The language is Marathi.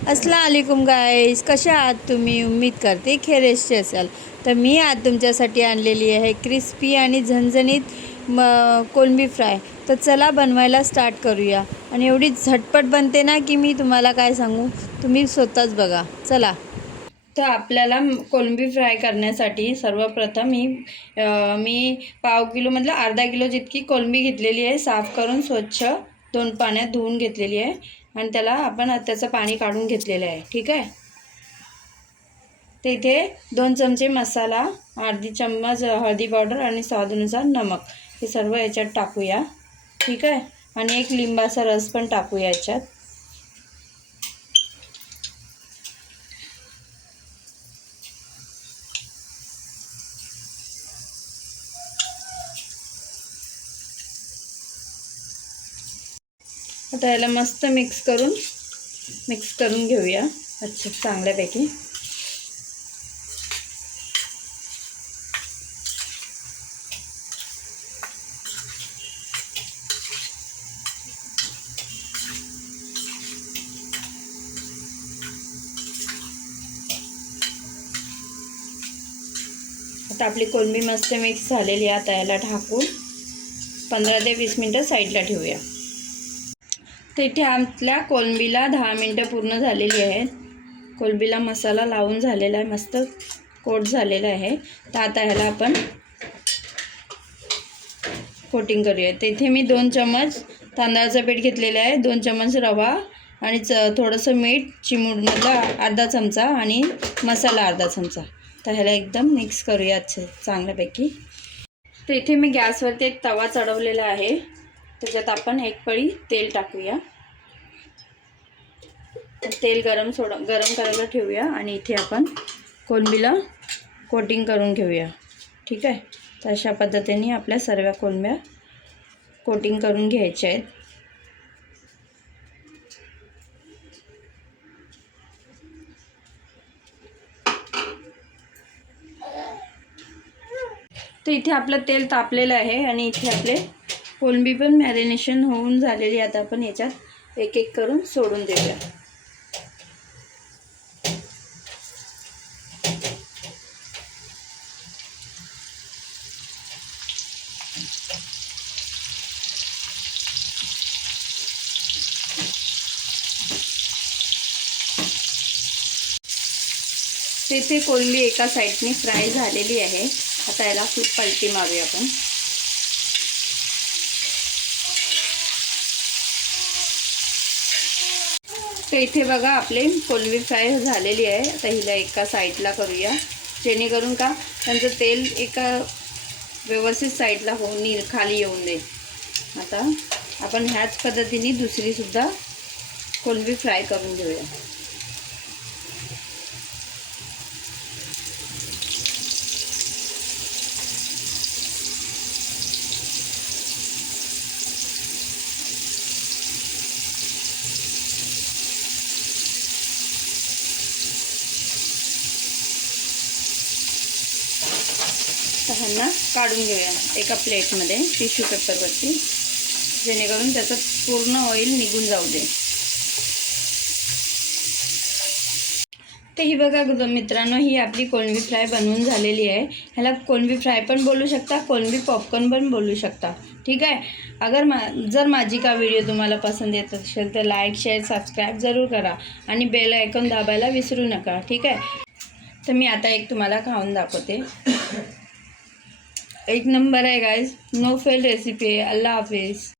अस्सलाम वालेकुम गाईज, कशा आहात तुम्ही? उम्मीद करते खैरियत असाल. तर मी आज तुमच्यासाठी आणलेली आहे क्रिस्पी आणि झणझणीत कोळंबी फ्राय. तर चला बनवायला स्टार्ट करूया. आणि एवढी झटपट बनते ना की मी तुम्हाला काय सांगू, तुम्ही स्वतःच बघा. चला. तर आपल्याला कोळंबी फ्राय करण्यासाठी सर्वप्रथम मी पाव किलोमधलं अर्धा किलो जितकी कोळंबी घेतलेली आहे. साफ करून स्वच्छ 2 पाण्यात धुवून घेतलेली आहे आणि त्याला आपण त्याचं पाणी काढून घेतलेलं आहे. ठीक आहे. तर इथे 2 चमचे मसाला, अर्धी चम्मच हळदी पावडर आणि स्वादानुसार नमक हे सर्व याच्यात टाकूया. ठीक आहे. आणि एक लिंबाचा रस पण टाकूया याच्यात. आता याला मस्त मिक्स करून घेऊया अच्छा चांगल्यापैकी. आता आपली कोळंबी मस्त मिक्स झालेली आहे. आता याला ढाकून 15 ते 20 मिनटं साईडला ठेवूया. तर इथे आपल्या कोळंबीला 10 मिनटं पूर्ण झालेली आहेत. कोळंबीला मसाला लावून झालेला आहे, मस्त कोट झालेला आहे. तर आता ह्याला आपण कोटिंग करूया. तर इथे मी 2 चम्मच तांदळाचं पीठ घेतलेलं आहे, 2 चम्मच रवा आणि थोडंसं मीठ, चिमूटमधला अर्धा चमचा आणि मसाला अर्धा चमचा. तर ह्याला एकदम मिक्स करूया चांगल्यापैकी. तर इथे मी गॅसवरती एक तवा चढवलेला आहे. त्याच्यात आपण एक पळी तेल टाकूया. तेल गरम करायला ठेवूया आणि इथे आपण कोळंबीला कोटिंग करून घेऊया. ठीक आहे. तर अशा पद्धतीने आपल्या सर्व कोळंब्या कोटिंग करून घ्यायच्या आहेत. तर इथे आपलं तेल तापलेलं आहे आणि इथे आपले कोळंबी पण मॅरिनेशन होऊन झालेली. आता आपण याच्यात एक एक करून सोडून देऊया. तिथे कोळंबी एका साईडने फ्राय झालेली आहे. आता याला खूप पलटी मारूया आपण. तर इथे बघा आपले कोळंबी फ्राय झालेली आहे. आता हिला एका साईडला करूया, जेणेकरून का त्यांचं तेल एका व्यवस्थित साईडला होऊन खाली येऊन दे. आता आपण ह्याच पद्धतीने दुसरीसुद्धा कोळंबी फ्राय करून घेऊया. ह्यांना काढून घेऊया एका प्लेटमध्ये टिश्यू पेपरवरती, जेणेकरून त्याचं पूर्ण ऑइल निघून जाऊ दे. तर ही बघा मित्रांनो, ही आपली कोळंबी फ्राय बनवून झालेली आहे. ह्याला कोळंबी फ्राय पण बोलू शकता, कोळंबी पॉपकॉर्न पण बोलू शकता. ठीक आहे. जर माझी का व्हिडिओ तुम्हाला पसंत येत असेल तर लाईक, शेअर, सबस्क्राईब जरूर करा आणि बेल आयकॉन दाबायला विसरू नका. ठीक आहे. तर मी आता एक तुम्हाला खाऊन दाखवते. एक नंबर आहे गाइस, नो फेल रेसिपी आहे. अल्लाह हाफिज.